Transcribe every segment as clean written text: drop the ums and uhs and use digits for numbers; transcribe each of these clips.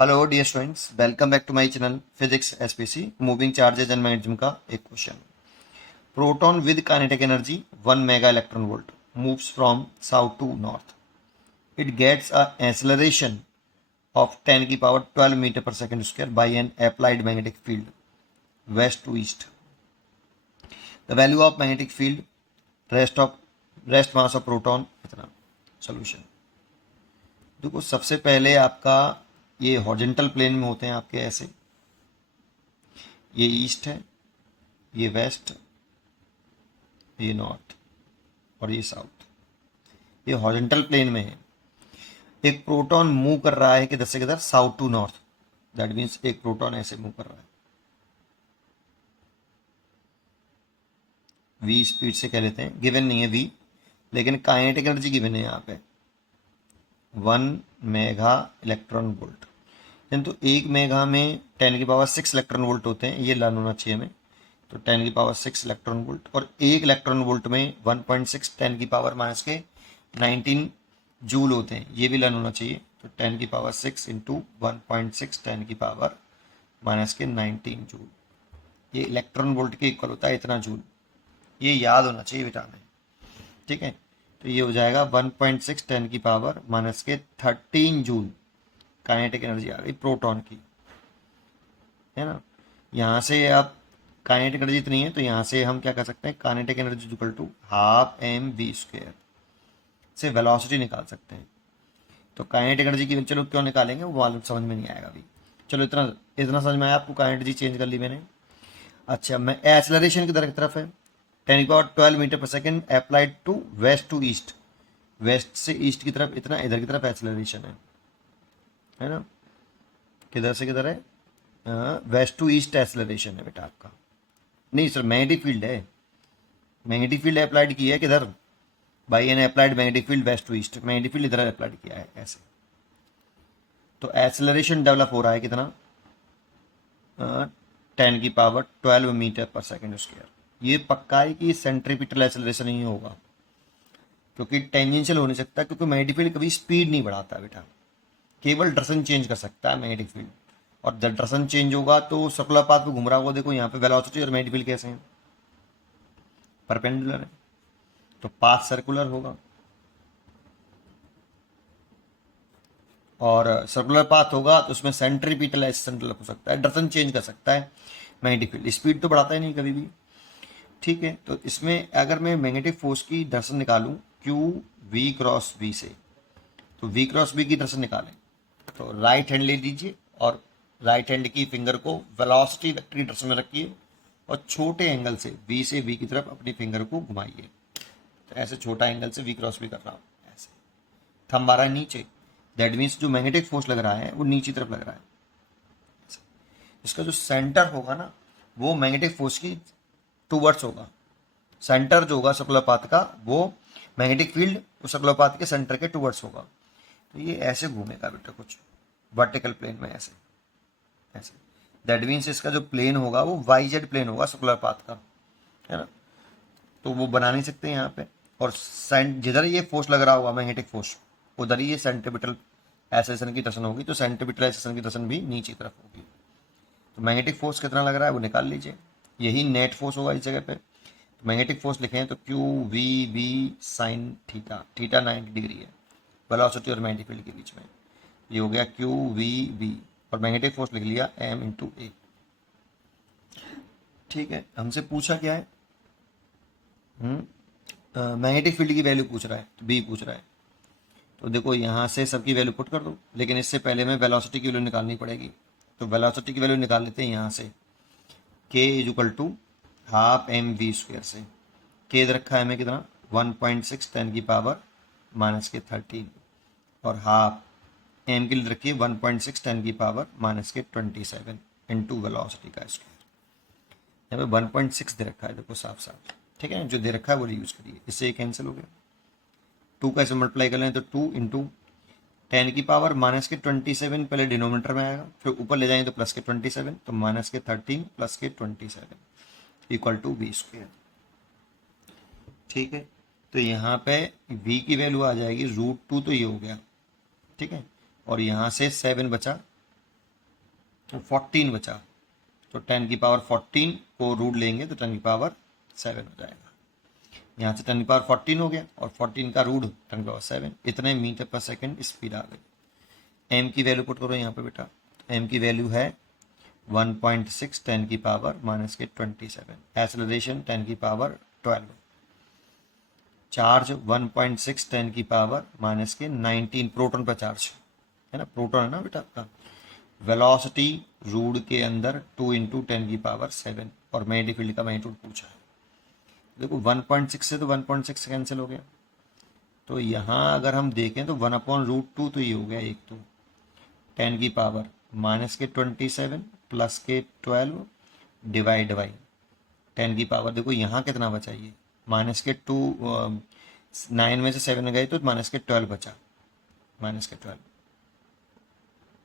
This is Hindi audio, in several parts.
Hello dear students, welcome back to my channel physics SPC moving charges and magnetism का एक question. Proton with kinetic energy 1 mega electron volt moves from south to north. It gets a acceleration of 10 की power 12 metre per second square by an applied magnetic field west to east. The value of magnetic field rest mass of proton इतना। सोल्यूशन देखो, सबसे पहले आपका ये हॉरिजॉन्टल प्लेन में होते हैं आपके ऐसे, ये ईस्ट है, ये वेस्ट, ये नॉर्थ और ये साउथ। ये हॉरिजॉन्टल प्लेन में है। एक प्रोटॉन मूव कर रहा है किधर से किधर, south to north. That means एक प्रोटॉन ऐसे मूव कर रहा है, वी स्पीड से कह लेते हैं। गिवन नहीं है वी, लेकिन काइनेटिक एनर्जी गिवन है यहाँ पे 1 मेगा इलेक्ट्रॉन वोल्ट। किंतु एक मेगा में 10 की पावर 6 इलेक्ट्रॉन वोल्ट होते हैं, ये लर्न होना चाहिए हमें। तो 10 की पावर 6 इलेक्ट्रॉन वोल्ट, और एक इलेक्ट्रॉन वोल्ट में 1.6 10 की पावर माइनस के 19 जूल होते हैं, ये भी लर्न होना चाहिए। तो 10 की पावर 6 इंटू 1.6 10 की पावर माइनस के 19 जूल, ये इलेक्ट्रॉन वोल्ट के इक्वल होता है इतना जूल। ये याद होना चाहिए बेटा में, ठीक है। तो ये हो जाएगा 1.6 10 की पावर माइनस के 13 जूल काइनेटिक एनर्जी आ गई प्रोटॉन की, है ना। यहाँ से आप काइनेटिक एनर्जी इतनी है, तो यहाँ से हम क्या कर सकते हैं, kinetic energy equal to half M V square से वेलोसिटी निकाल सकते हैं। तो काइनेटिक एनर्जी की चलो क्यों निकालेंगे, वो मालूम समझ में नहीं आएगा अभी। चलो इतना इतना समझ में आया आपको, काइनेटिक एनर्जी चेंज कर ली मैंने। अच्छा, मैं एक्सेलरेशन की तरफ है 10 की power 12 metre per second applied to west to east. West से ईस्ट की तरफ इतना, इधर की तरफ एक्सेलरेशन है ना। किधर से किधर है, वेस्ट टू ईस्ट एक्सेलरेशन है बेटा आपका। नहीं सर, मैग्नेटिक फील्ड है, मैग्नेटिक फील्ड अप्लाइड की है किधर, by an applied magnetic field west to east. Magnetic field इधर अप्लाइड किया है ऐसे। तो एक्सेलरेशन डेवलप हो रहा है कितना, 10 की power 12 metre per second square. ये पक्का है कि सेंट्रीपिटल एक्सेलरेशन ही होगा, क्योंकि टेंजेंशियल हो नहीं सकता, क्योंकि मैग्नेटिक फील्ड कभी स्पीड नहीं बढ़ाता बेटा, केवल डायरेक्शन चेंज कर सकता है मैग्नेटिक फील्ड। और जब डायरेक्शन चेंज होगा तो सर्कुलर पाथ पे घूम रहा होगा। देखो यहाँ पे वेलोसिटी और मैग्नेटिक फील्ड कैसे हैं, परपेंडिकुलर है, तो पाथ सर्कुलर होगा। और सर्कुलर पाथ होगा तो उसमें सेंट्रीपिटल एक्सेलरेशन डेवलप हो सकता है, डायरेक्शन चेंज कर सकता है मैग्नेटिक फील्ड। स्पीड तो बढ़ाता ही नहीं कभी भी, ठीक है। तो इसमें अगर मैं मैग्नेटिक फोर्स की डायरेक्शन निकालूं क्यू वी क्रॉस वी से, तो वी क्रॉस वी की डायरेक्शन निकालें तो राइट हैंड ले लीजिए और राइट हैंड की फिंगर को वेलोसिटी वेक्टर की डायरेक्शन में रखिए और छोटे एंगल से वी से वी की तरफ अपनी फिंगर को घुमाइए। तो ऐसे छोटा एंगल से वी क्रॉस वी कर रहा हूँ, ऐसे थंब आ रहा है नीचे। दैट मीन्स जो मैग्नेटिक फोर्स लग रहा है वो नीचे तरफ लग रहा है। इसका जो सेंटर होगा ना, वो मैग्नेटिक फोर्स की टूवर्ड्स होगा। सेंटर जो होगा सर्कुलर पाथ का, वो मैग्नेटिक फील्ड उस सर्कुलर पाथ के सेंटर के टूवर्ड्स होगा। तो ये ऐसे घूमेगा बेटा, कुछ वर्टिकल प्लेन में ऐसे ऐसे। दैट मीन्स इसका जो प्लेन होगा वो वाई जेड प्लेन होगा सर्कुलर पाथ का, है ना। तो वो बना नहीं सकते यहाँ पे। और जिधर ये फोर्स लग रहा होगा मैग्नेटिक फोर्स, उधर ही ये सेंट्रीपिटल एक्सेलरेशन की दर्शन होगी। तो सेंट्रीपिटल एक्सेलरेशन की दर्शन भी नीचे की तरफ होगी। तो मैग्नेटिक फोर्स कितना लग रहा है वो निकाल लीजिए, यही नेट फोर्स होगा इस जगह पे। तो मैग्नेटिक फोर्स लिखें तो Q V V sine theta, theta 90 degree है वेलोसिटी और मैग्नेटिक फील्ड के बीच में। ये हो गया क्यू वी वी, और मैग्नेटिक फोर्स लिख लिया एम इंटू ए, ठीक है। हमसे पूछा क्या है, मैग्नेटिक फील्ड की वैल्यू पूछ रहा है, तो बी पूछ रहा है। तो देखो यहाँ से सबकी वैल्यू पुट कर दो, लेकिन इससे पहले में वेलोसिटी की वैल्यू निकालनी पड़ेगी। तो वेलोसिटी की वैल्यू निकाल लेते हैं यहाँ से, K is equal to half M V square से। के दे रखा है हमें कितना, 1.6 10 की पावर माइनस के 13, और हाफ एम के लिए रखिए 1.6 10 की पावर माइनस के 27 इंटू वेलोसिटी का स्क्वायर। यहाँ पे 1.6 दे रखा है देखो साफ साफ, ठीक है। जो दे रखा है वो यूज करिए, इससे ये कैंसिल हो गया। 2 का ऐसे मल्टीप्लाई कर लें तो 2 इंटू 10 की पावर माइनस के 27 पहले डिनोमिनेटर में आएगा, फिर ऊपर ले जाएंगे तो प्लस के 27, तो माइनस के 13 प्लस के 27 इक्वल टू वी स्क्वायर, ठीक है। तो यहाँ पे v की वैल्यू आ जाएगी √2, तो ये हो गया, ठीक है। और यहाँ से 7 बचा, तो 14 बचा, तो 10 की पावर 14 को रूट लेंगे तो 10 की पावर 7 हो जाएगा। यहाँ से 10 की पावर 14 हो गया और 14 का रूट 10 की पावर 7, इतने मीटर पर सेकंड स्पीड आ गई। एम की वैल्यू पुट करो यहाँ पे बेटा, एम की वैल्यू है 1.6 10 की पावर माइनस के 27, एक्सेलरेशन 10 की पावर 12, चार्ज 1.6 10 की पावर माइनस के 19, प्रोटॉन पर चार्ज है ना, प्रोटॉन है ना बेटा आपका। वेलोसिटी रूट के अंदर 2 इंटू 10 की पावर 7, और मैग्नेटिक फील्ड का मैग्नीट्यूड पूछा है। देखो 1.6 से तो 1.6 कैंसिल हो गया, तो यहाँ अगर हम देखें तो 1/√2 तो ये हो गया, एक तो 10 की पावर माइनस के 27 प्लस के 12 डिवाइड बाई 10 की पावर, देखो यहाँ कितना बचा, ये माइनस के 9 में से 7 गए तो माइनस के 12 बचा, माइनस के 12,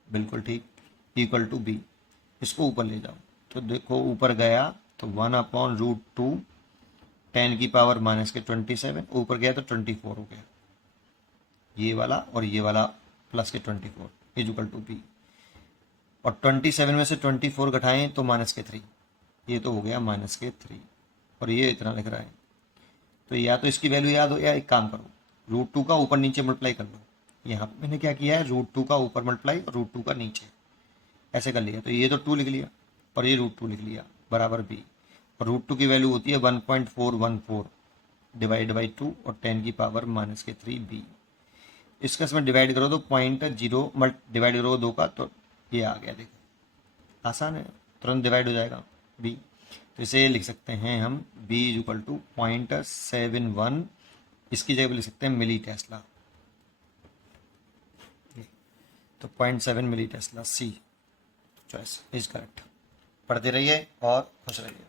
बिल्कुल ठीक, इक्वल टू बी। इसको ऊपर ले जाओ तो देखो ऊपर गया तो 1/√2 10 की पावर माइनस के 27, ऊपर गया तो 24 हो गया, ये वाला और ये वाला प्लस के 24 इज इक्वल टू बी। और 27 में से 24 घटाएं तो माइनस के 3, ये तो हो गया माइनस के 3, और ये इतना लिख रहा है। तो या तो इसकी वैल्यू याद हो, या एक काम करो, √2 का ऊपर नीचे मल्टीप्लाई कर लो। यहाँ पे मैंने क्या किया है, √2 का ऊपर मल्टीप्लाई और √2 का नीचे, ऐसे कर लिया। तो ये तो 2 लिख लिया और ये √2 लिख लिया बराबर बी, और √2 की वैल्यू होती है 1.414 डिवाइड बाई 2 और 10 की पावर माइनस के 3 बी। इसका इसमें डिवाइड करो तो 0.0 डिवाइड करो 2 का, तो ये आ गया, देखो आसान है, तुरंत डिवाइड हो जाएगा बी। तो इसे लिख सकते हैं हम b इज इक्वल टू 0.71, इसकी जगह पे लिख सकते हैं मिली टेस्ला, तो 0.7 milli tesla, C choice is correct. पढ़ते रहिए और खुश रहिए।